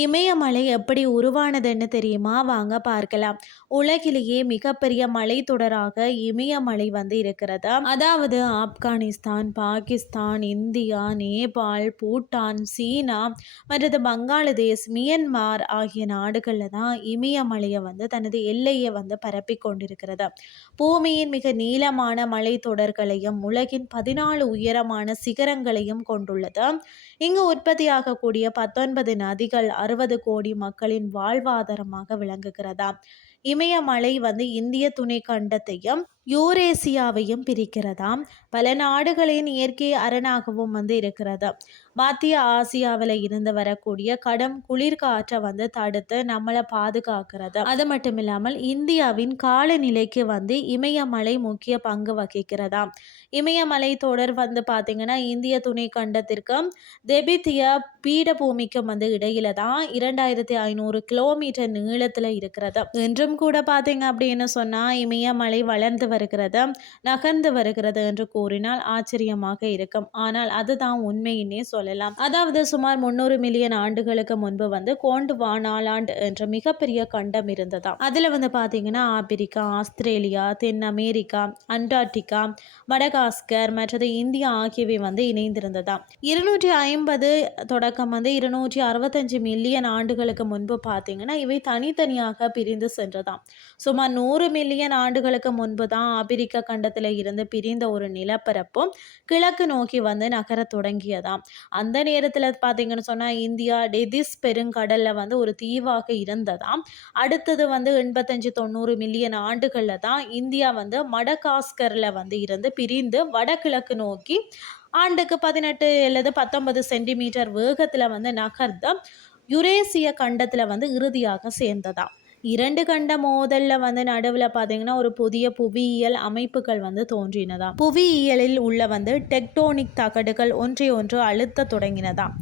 இமயமலை எப்படி உருவானதுன்னு தெரியுமா? வாங்க பார்க்கலாம். உலகிலேயே மிகப்பெரிய மலைத்தொடராக இமயமலை வந்து இருக்கிறது. அதாவது ஆப்கானிஸ்தான் பாகிஸ்தான் இந்தியா நேபாள் பூட்டான் சீனா மற்றது பங்களாதேஷ் மியன்மார் ஆகிய நாடுகளில் தான் இமயமலையை வந்து தனது எல்லையை வந்து பரப்பி கொண்டிருக்கிறது. பூமியின் மிக நீளமான மலைத்தொடர்களையும் உலகின் பதினாலு உயரமான சிகரங்களையும் கொண்டுள்ளது. இங்கு உற்பத்தியாகக்கூடிய பத்தொன்பது நதிகள் அறுபது கோடி மக்களின் வாழ்வாதாரமாக விளங்குகிறதா இமயமலை வந்து இந்திய துணை கண்டத்தையும் யூரேசியாவையும் பிரிக்கிறதாம். பல நாடுகளின் இயற்கை அரணாகவும் வந்து இருக்கிறது. மத்திய ஆசியாவில் இருந்து வரக்கூடிய கடும் குளிர்காற்றை வந்து தடுத்து நம்மளை பாதுகாக்கிறது. அது மட்டும் இல்லாமல் இந்தியாவின் காலநிலைக்கு வந்து இமயமலை முக்கிய பங்கு வகிக்கிறதாம். இமயமலை தொடர் வந்து பார்த்திங்கன்னா இந்திய துணை கண்டத்திற்கும் தெபித்திய பீடபூமிக்கும் வந்து இடையில தான் இரண்டாயிரத்தி ஐநூறு கிலோமீட்டர் நீளத்தில் இருக்கிறது. என்றும் இன்றும் கூட பார்த்தீங்க அப்படின்னு சொன்னால் இமயமலை வளர்ந்து வருகிறது நகர்ந்து வருகிறது என்று கூறினால் ஆச்சரியமாக இருக்கும். ஆனால் அதுதான் உண்மையினே சொல்லலாம். அதாவது சுமார் முன்னூறு மில்லியன் ஆண்டுகளுக்கு முன்பு வந்து கோண்டு வானாலாண்டு என்ற மிகப்பெரிய கண்டம் இருந்ததாம். அதில் வந்து பார்த்தீங்கன்னா ஆப்பிரிக்கா ஆஸ்திரேலியா தென் அமெரிக்கா அண்டார்டிகா மடகாஸ்கர் மற்றது இந்தியா ஆகியவை வந்து இணைந்திருந்ததாம். இருநூற்றி ஐம்பது தொடக்கம் வந்து இருநூற்றி அறுபத்தஞ்சு மில்லியன் ஆண்டுகளுக்கு முன்பு பார்த்தீங்கன்னா இவை தனித்தனியாக பிரிந்து சென்றது. தான் சுமார் நூறு மில்லியன் ஆண்டுகளுக்கு முன்பு தான் ஆப்பிரிக்க கண்டத்தில் இருந்து பிரிந்த ஒரு நிலப்பரப்பும் கிழக்கு நோக்கி வந்து நகர தொடங்கியதாம். அந்த நேரத்தில் பார்த்தீங்கன்னு சொன்னால் இந்தியா டெதிஸ் பெருங்கடலில் வந்து ஒரு தீவாக இருந்ததாம். அடுத்தது வந்து எண்பத்தஞ்சு தொண்ணூறு மில்லியன் ஆண்டுகளில் தான் இந்தியா வந்து மடகாஸ்கரில் வந்து இருந்து பிரிந்து வடகிழக்கு நோக்கி ஆண்டுக்கு பதினெட்டு அல்லது பத்தொன்பது சென்டிமீட்டர் வேகத்தில் வந்து நகர்ந்த யுரேசிய கண்டத்தில் வந்து இறுதியாக சேர்ந்ததாம். இரண்டு கண்ட மோதல்ல வந்து நடுவில் பார்த்தீங்கன்னா ஒரு புதிய புவியியல் அமைப்புகள் வந்து தோன்றினதாம். புவியியலில் உள்ள வந்து டெக்டோனிக் தகடுகள் ஒன்றை ஒன்று அழுத்த தொடங்கினதாம்.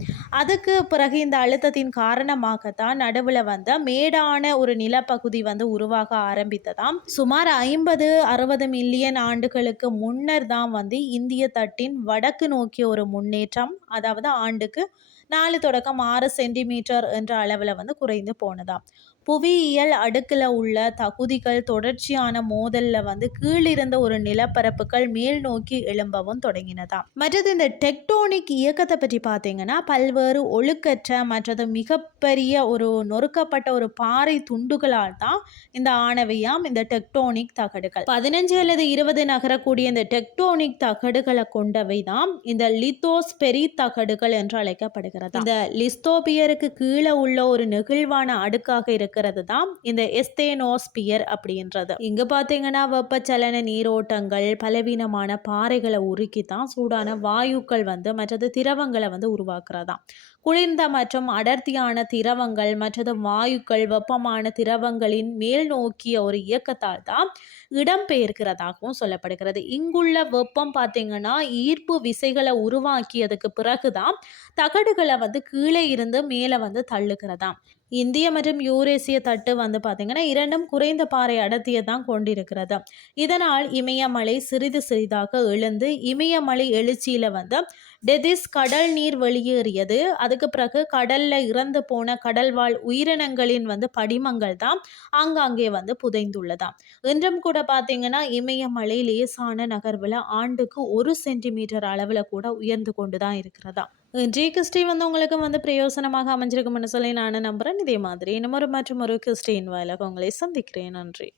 அதுக்கு பிறகு இந்த அழுத்தத்தின் காரணமாகத்தான் நடுவில் வந்து மேடான ஒரு நிலப்பகுதி வந்து உருவாக ஆரம்பித்ததாம். சுமார் ஐம்பது அறுபது மில்லியன் ஆண்டுகளுக்கு முன்னர் தான் வந்து இந்திய தட்டின் வடக்கு நோக்கிய ஒரு முன்னேற்றம் அதாவது ஆண்டுக்கு நாலு தொடக்கம் ஆறு சென்டிமீட்டர் என்ற அளவில் வந்து குறைந்து போனதாம். புவியியல் அடுக்கில் உள்ள தகுதிகள் தொடர்ச்சியான மோதலில் வந்து கீழிருந்த ஒரு நிலப்பரப்புகள் மேல் நோக்கி எழும்பவும் தொடங்கினதாம். மற்றது இந்த டெக்டோனிக் இயக்கத்தை பற்றி பார்த்தீங்கன்னா பல்வேறு ஒழுக்கற்ற மற்றது மிகப்பெரிய ஒரு நொறுக்கப்பட்ட ஒரு பாறை துண்டுகளால் தான் இந்த ஆணவையாம் இந்த டெக்டோனிக் தகடுகள். பதினஞ்சு அல்லது இருபது நகரக்கூடிய இந்த டெக்டோனிக் தகடுகளை கொண்டவை தான் இந்த லித்தோஸ்பெரி தகடுகள் என்று அழைக்கப்படுகிறது இந்த லிஸ்தோபியருக்கு கீழே உள்ள ஒரு நெகிழ்வான அடுக்காக இருக்க இருக்கிறது தான் இந்த எஸ்தேனோஸ்பியர் அப்படின்றது. இங்க பாத்தீங்கன்னா வெப்பச்சலன நீரோட்டங்கள் பலவீனமான பாறைகளை உருக்கி தான் சூடான வாயுக்கள் வந்து மற்றது திரவங்களை வந்து உருவாக்குறதாம். குளிர்ந்த மற்றும் அடர்த்தியான திரவங்கள் மற்றது வாயுக்கள் வெப்பமான திரவங்களின் மேல் நோக்கிய ஒரு இயக்கத்தால் தான் இடம்பெயர்க்கிறதாகவும் சொல்லப்படுகிறது. இங்குள்ள வெப்பம் பார்த்தீங்கன்னா ஈர்ப்பு விசைகளை உருவாக்கியதுக்கு பிறகுதான் தகடுகளை வந்து கீழே இருந்து மேலே வந்து தள்ளுகிறதாம். இந்திய மற்றும் யூரேசிய தட்டு வந்து பார்த்திங்கன்னா இரண்டும் குறைந்த பாறை அடர்த்தியை தான் கொண்டிருக்கிறது. இதனால் இமயமலை சிறிது சிறிதாக எழுந்து இமயமலை எழுச்சியில் வந்து டெதிஸ் கடல் நீர் வெளியேறியது. அதுக்கு பிறகு கடல்ல இறந்து போன கடல்வாழ் உயிரினங்களின் வந்து படிமங்கள் தான் ஆங்காங்கே வந்து புதைந்துள்ளதாம். இன்றும் கூட பார்த்தீங்கன்னா இமயமலை லேசான நகர்வில் ஆண்டுக்கு ஒரு சென்டிமீட்டர் அளவில் கூட உயர்ந்து கொண்டு தான் இருக்கிறதா இன்றைய கிறிஸ்டி வந்து உங்களுக்கு வந்து பிரயோசனமாக அமைஞ்சிருக்கும்னு சொல்லி நான் நம்புகிறேன் இதே மாதிரி இன்னமொரு ஒரு மற்றும் ஒரு கிறிஸ்டின் வாயிலாக உங்களை சந்திக்கிறேன். நன்றி.